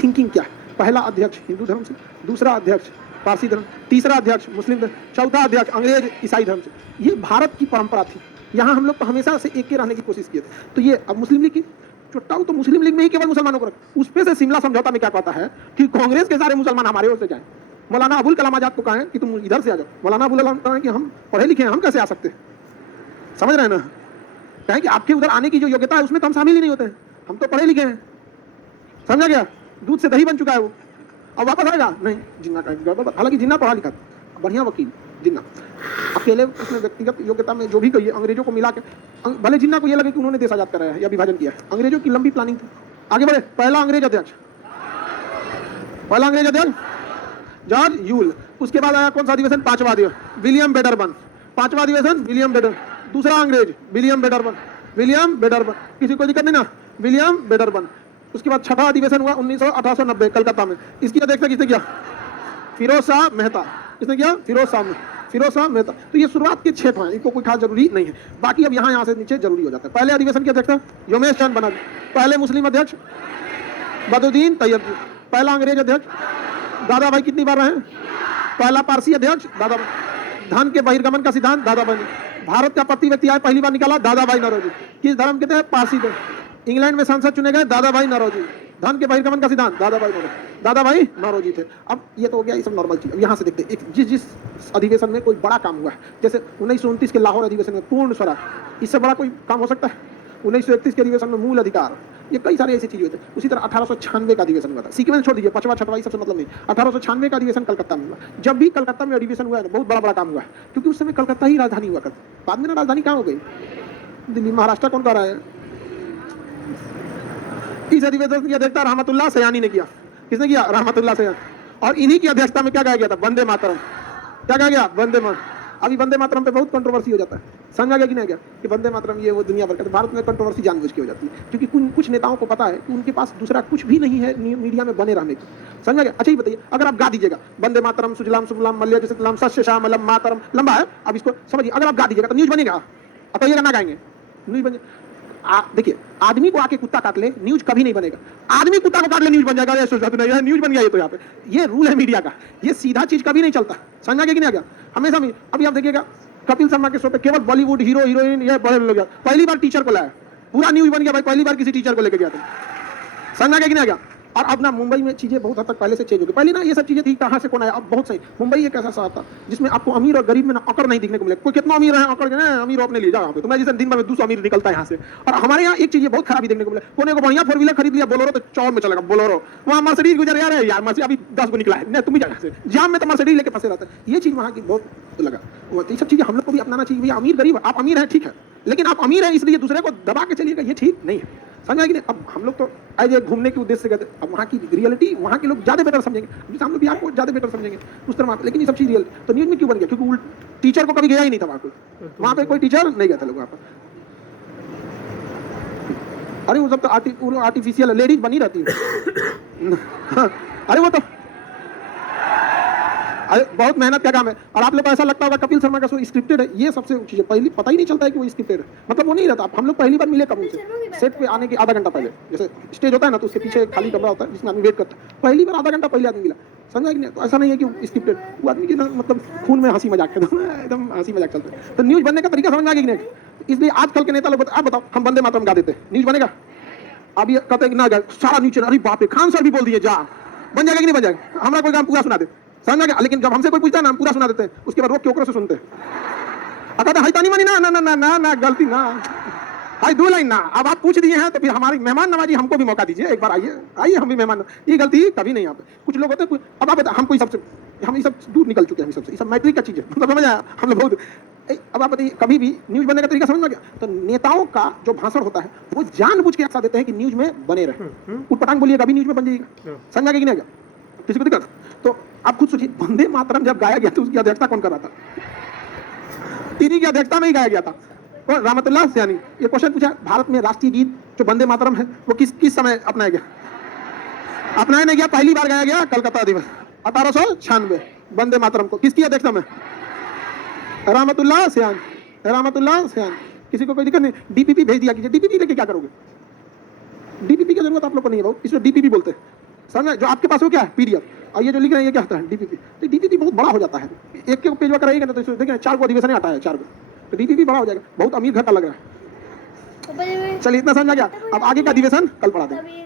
थिंकिंग क्या है। पहला अध्यक्ष हिंदू धर्म से, दूसरा अध्यक्ष पारसी धर्म, तीसरा अध्यक्ष मुस्लिम धर्म, चौथा अध्यक्ष अंग्रेज ईसाई धर्म से। ये भारत की परंपरा थी। यहाँ हम लोग तो हमेशा से एक के रहने की कोशिश किए थे। तो ये अब मुस्लिम लीग की चुट्टाऊ तो मुस्लिम लीग में ही केवल मुसलमानों को रखा। उस पे से शिमला समझौता में क्या कहता है कि कांग्रेस के सारे मुसलमान हमारे ओर से जाएं। मौलाना अबुल कलाम आजाद को कहें कि तुम इधर से आ जाओ। मौलाना अबुल कलाम कहें कि हम पढ़े लिखे हैं, हम कैसे आ सकते हैं? समझ रहे हैं ना? कहें कि आपके उधर आने की जो योग्यता है उसमें तो हम शामिल ही नहीं होते हैं। हम तो पढ़े लिखे हैं, समझा गया? दूध से दही बन चुका है वो, अब वापस आएगा नहीं। जिन्ना का गड़बड़, हालांकि जिन्ना पढ़ा लिखा था, बढ़िया वकील जिन्ना, अकेले उसने व्यक्तिगत योग्यता में जो भी कही अंग्रेजों को मिला के, भले जिन्ना को यह लगे कि उन्होंने देश आजाद कराया है या विभाजन किया है, अंग्रेजों की लंबी प्लानिंग थी। आगे बढ़े, पहला अंग्रेज अध्यक्ष जॉर्ज यूल। उसके बाद आया कौन सा अधिवेशन? पांचवा अधिवेशन, विलियम बेडरबन। पांचवा अधिवेशन विलियम बेडर। दूसरा अंग्रेज विलियम बेडरबन। किसी को दिक्कत नहीं ना, विलियम बेडरबन। उसके बाद छठा अधिवेशन हुआ 1890 कलकत्ता में। इसकी अध्यक्षता किसने किया? फिरोज शाह मेहता। किसने किया? फिरोज शाह मेहता। तो ये शुरुआत के 6 हैं, इनको कोई खास जरूरी नहीं है, बाकी अब यहाँ से नीचे जरूरी हो जाता है। पहले अधिवेशन की अध्यक्षता योमेश चंद बनर्जी। पहले मुस्लिम अध्यक्ष बदरुद्दीन तैयब। पहला अंग्रेज अध्यक्ष दादा भाई कितनी बार रहे? पहला पारसी अध्यक्ष दादा भाई। धन के बहिर्गमन का सिद्धांत दादा भाई ने। भारत का प्रति व्यक्ति आय पहली बार निकाला दादा भाई नौरोजी। किस धर्म के थे? पारसी थे। इंग्लैंड में सांसद चुने गए दादा भाई नौरोजी। धन के बहिर्गमन का सिद्धांत दादा भाई नौरोजी थे। अब ये तो हो गया, ये सब नॉर्मल चीज। अब यहाँ से देखते हैं जिस अधिवेशन में कोई बड़ा काम हुआ है, जैसे 1929 के लाहौर अधिवेशन में पूर्ण स्वराज, इससे बड़ा कोई काम हो सकता है? 1931 के अधिवेशन में मूल अधिकार, ये कई सारे ऐसी चीजें होती है। उसी तरह 1896 का अधिवेशन हुआ था, सीक्वेंस छोड़ दीजिए, पांचवा छठवा सबसे मतलब नहीं। 1896 का अधिवेशन कलकत्ता में हुआ। जब भी कलकत्ता में अधिवेशन हुआ है ना, बहुत बड़ा काम हुआ है, क्योंकि उस समय कलकत्ता ही राजधानी हुआ करती। बाद में ना राजधानी कहाँ हो गई? दिल्ली। महाराष्ट्र कौन कर रहा है? इस अधिवेशन की अध्यक्षता रहमतुल्लाह सयानी ने किया। किसने किया? रहमतुल्लाह सयानी। और इन्हीं की अध्यक्षता में क्या गाया गया था? वंदे मातरम। क्या गाया गया? वंदे मातरम। अभी वंदे मातरम पे बहुत कंट्रोवर्सी हो जाता है, समझा गया कि नहीं? क्या कि वंदे मातरम ये वो दुनिया भर का, तो भारत में कंट्रोवर्सी जानबूझ के हो जाती है, क्योंकि कुछ नेताओं को पता है कि उनके पास दूसरा कुछ भी नहीं है मीडिया में बने रहने की, समझा गया? अच्छा, ये बताइए, अगर आप गा दीजिएगा वंदे मातरम सुजलाम सुफलाम मलयज शीतलाम सस्य श्यामलम मातरम, लंबा है, अब इसको समझिए, अगर आप गा दीजिएगा तो न्यूज बनेगा? अब ये गाना गाएंगे, न्यूज बने? देखिए, आदमी को आके कुत्ता काट ले, न्यूज कभी नहीं बनेगा। आदमी कुत्ता को काट ले, न्यूज बन जाएगा। ये न्यूज बन गया, ये तो यहाँ पे ये रूल है मीडिया का, ये सीधा चीज कभी नहीं चलता, समझा गया कि नहीं? आ गया हमेशा में। अभी आप देखिएगा कपिल शर्मा के शो पे केवल बॉलीवुड हीरो हीरोइन ये बड़े लोग, पहली बार टीचर को लाया, पूरा न्यूज बन गया भाई, पहली बार किसी टीचर को लेके गया था, समझा गया कि नहीं? आ गया। और अब ना मुंबई में चीजें बहुत हद तक पहले से चेंज हो गई। पहले ना ये सब चीजें थी, कहाँ से कौन आया, अब बहुत सही। मुंबई एक ऐसा शहर था जिसमें आपको अमीर और गरीब में ना अकड़ नहीं दिखने को मिले। कोई कितना अमीर है, अकड़ ना अमीर अपने ले जाओ, तो मैं जैसे दिन भर में 200 अमीर निकलता है यहाँ से। और हमारे यहाँ एक चीज बहुत खराबी देखने को मिले, कोने को बढ़िया 4 व्हीलर खरीद लिया, बोलोरो तो चौड़ में चलेगा बोलोरो, वहाँ मर्सिडीज गुजर यार मर्सिडीज अभी 10 को निकला है नहीं, तुम ही जाए जाम में तो मर्सिडीज लेके फंसे रहता है। ये चीज वहाँ की बहुत लगा। ये सब चीजें हम लोग को भी अपनाना चाहिए। भैया अमीर गरीब, आप अमीर है ठीक है, लेकिन आप अमीर है इसलिए दूसरे को दबा के चलिएगा, ये ठीक नहीं है, समझा कि नहीं? अब हम लोग तो आज घूमने के उद्देश्य से गए, अब वहाँ की रियलिटी वहाँ के लोग ज्यादा बेटर समझेंगे, जैसे हम लोग बिहार को ज्यादा बेटर समझेंगे उस तरह। लेकिन ये सब चीज रियल तो न्यूज में क्यों बन गया? क्योंकि टीचर को कभी गया ही नहीं था वहाँ पे कोई टीचर नहीं गया था लोग वहाँ पर। अरे वो सब तो आर्टिफिशियल लेडीज बनी रहती है। अरे वो तो बहुत मेहनत का काम है। और आप लोग को ऐसा लगता होगा कपिल शर्मा का शो स्क्रिप्टेड है, ये सबसे चीज है, पहली पता ही नहीं चलता है कि वो स्क्रिप्टेड है, मतलब वो नहीं रहता। हम लोग पहली बार मिले कब उनसे? सेट पे आने के आधा घंटा पहले, जैसे स्टेज होता है ना तो उसके पीछे खाली कमरा होता है जिसमें आदमी वेट करता है, पहली बार आधा घंटा पहले आदमी मिला, समझा कि नहीं? तो ऐसा नहीं है कि स्क्रिप्टेड, वो आदमी की ना मतलब खून में हंसी मजाक एकदम हंसी मजाक चलता है। तो न्यूज बनने का तरीका समझ में आ गया कि नहीं? इसलिए आजकल के नेता लोग आप बताओ, हम वंदे मातरम गा देते, न्यूज बनेगा? अब ये कहते हैं कि ना सारा न्यूज, अरे बाप रे खान सर भी बोल दिए, जा बन जाएगा कि नहीं बन जाएगा? हमारा कोई काम पूरा सुना दे, समझा गया? लेकिन जब हमसे कोई पूछता है ना, हम पूरा सुना देते हैं, उसके बाद रोक के ओकरे से सुनते हैं। अगर हाई तानी मानी ना ना ना ना ना गलती ना, हाई 2 लाइन ना। अब आप पूछ दिए हैं तो फिर हमारी मेहमान नवाजी हमको भी मौका दीजिए, एक बार आइए हम भी मेहमान। ये गलती कभी नहीं। यहाँ पे कुछ लोग होते हैं, अब आप बता, हम कोई सबसे, हम ये सब दूर निकल चुके हैं, सबसे ये सब मैट्रिक का चीज है, मतलब समझ आया? हम लोग बहुत। अब आप बताइए, कभी भी न्यूज बनने का तरीका समझ में गया? तो नेताओं का जो भाषण होता है वो जानबूझ के ऐसा देते हैं कि न्यूज में बने रहे। उटपटांग बोलिए, कभी न्यूज में बन जाइएगा, समझा कि नहीं? गया किसी को दिक्कत? तो आप खुद सोचिए, वंदे मातरम जब गाया गया तो उसकी अध्यक्षता कौन कर रहा था? इन्हीं की अध्यक्षता में ही गाया गया था, कौन? रहमतुल्लाह सयानी। ये क्वेश्चन पूछा, भारत में राष्ट्रीय गीत जो वंदे मातरम है वो किस समय अपनाया गया? अपनाया नहीं गया, पहली बार गाया गया कलकत्ता दिवस 1896। वंदे मातरम को किसकी अध्यक्षता में? रहमतुल्लाह सयानी। किसी को कोई दिक्कत नहीं? डीपीपी भेज दिया कीजिए। डीपीपी लेके क्या करोगे? डीपीपी की जरूरत आप लोग को नहीं है, इसमें डीपीपी बोलते हैं, समझा? जो आपके पास वो क्या है? पीडीएफ। और ये जो लिख रहे हैं ये क्या होता है? डीपीपी। तो डीपीपी बहुत बड़ा हो जाता है, एक के पेज में कराइएगा ना तो देखिए 4 को अधिवेशन आता है, 4 को, तो डीपीपी बड़ा हो जाएगा। बहुत अमीर घर का लग रहा है। चलिए इतना समझ आ गया। अब आगे का अधिवेशन कल पढ़ा देंगे।